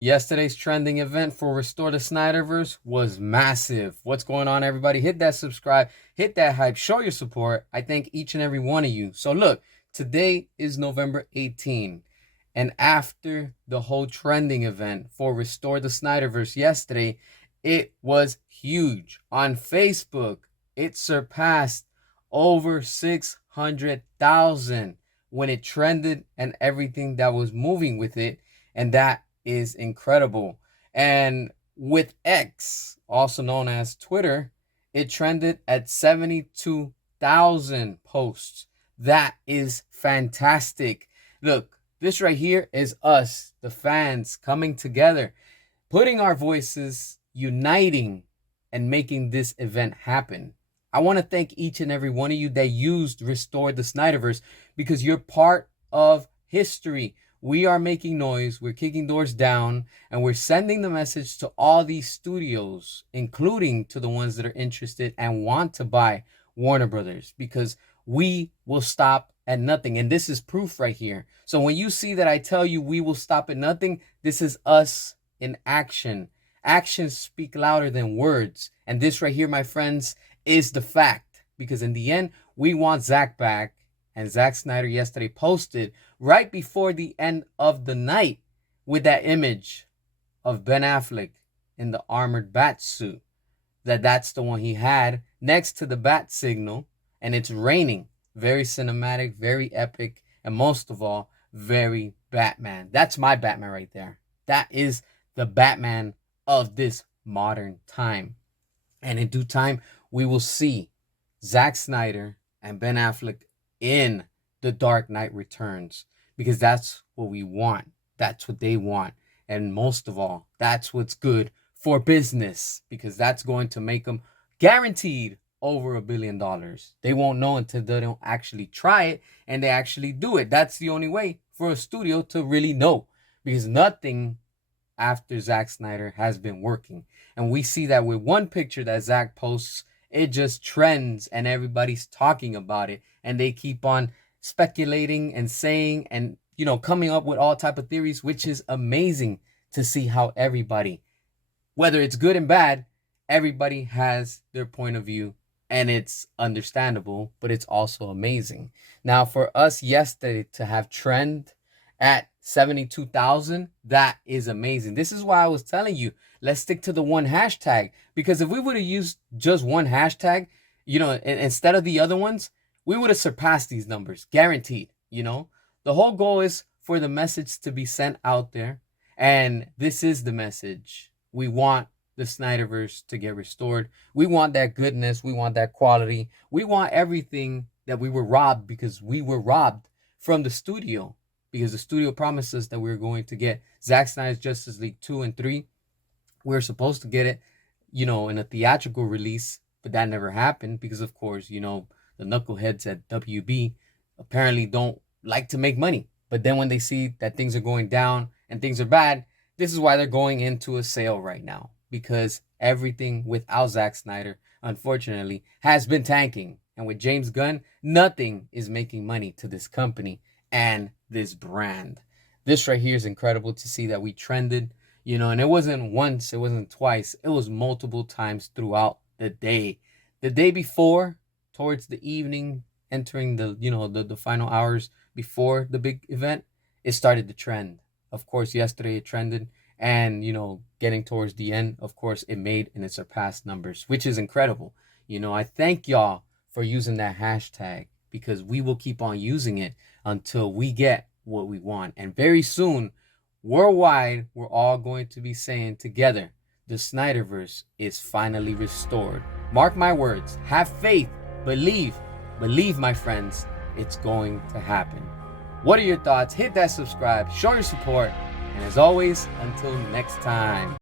Yesterday's trending event for Restore the Snyderverse was massive. What's going on, everybody? Hit that subscribe, hit that hype, show your support. I thank each and every one of you. So look, today is November 18th. And after the whole trending event for Restore the Snyderverse yesterday, it was huge. On Facebook, it surpassed over 600,000 when it trended and everything that was moving with it. And that is incredible. And with X, also known as Twitter, it trended at 72,000 posts. That is fantastic. Look, this right here is us, the fans, coming together, putting our voices, uniting, and making this event happen. I want to thank each and every one of you that used Restore the Snyderverse because you're part of history. We are making noise, we're kicking doors down, and we're sending the message to all these studios, including to the ones that are interested and want to buy Warner Brothers, because we will stop at nothing. And this is proof right here. So when you see that I tell you we will stop at nothing, this is us in action. Actions speak louder than words. And this right here, my friends, is the fact. Because in the end, we want Zack back. And Zack Snyder yesterday posted right before the end of the night with that image of Ben Affleck in the armored bat suit. That's the one he had next to the bat signal. And it's raining. Very cinematic, very epic, and most of all, very Batman. That's my Batman right there. That is the Batman of this modern time. And in due time, we will see Zack Snyder and Ben Affleck in The Dark Knight Returns, because that's what we want. That's what they want. And most of all, that's what's good for business, because that's going to make them guaranteed over $1 billion. They won't know until they don't actually try it and they actually do it. That's the only way for a studio to really know, because nothing after Zack Snyder has been working. And we see that with one picture that Zack posts, it just trends and everybody's talking about it, and they keep on speculating and saying and coming up with all type of theories, which is amazing to see how everybody, whether it's good and bad, everybody has their point of view, and it's understandable, but it's also amazing. Now for us yesterday to have trend at 72,000, that is amazing. This is why I was telling you, let's stick to the one hashtag, because if we would have used just one hashtag, instead of the other ones, we would have surpassed these numbers, guaranteed. The whole goal is for the message to be sent out there, and this is the message. We want the Snyderverse to get restored. We want that goodness. We want that quality. We want everything that we were robbed, because we were robbed from the studio, because the studio promised us that we were going to get Zack Snyder's Justice League 2 and 3. We were supposed to get it, in a theatrical release, but that never happened because, of course, the knuckleheads at WB apparently don't like to make money. But then when they see that things are going down and things are bad, this is why they're going into a sale right now, because everything without Zack Snyder, unfortunately, has been tanking. And with James Gunn, nothing is making money to this company and this brand. This right here is incredible to see that we trended, and it wasn't once, it wasn't twice, it was multiple times throughout the day. The day before, towards the evening, entering the final hours before the big event, it started to trend. Of course, yesterday it trended, and getting towards the end, of course, it made and it surpassed numbers, which is incredible. I thank y'all for using that hashtag, because we will keep on using it until we get what we want. And very soon, worldwide, we're all going to be saying together, the Snyderverse is finally restored. Mark my words, have faith, believe, my friends, it's going to happen. What are your thoughts? Hit that subscribe, show your support, and as always, until next time.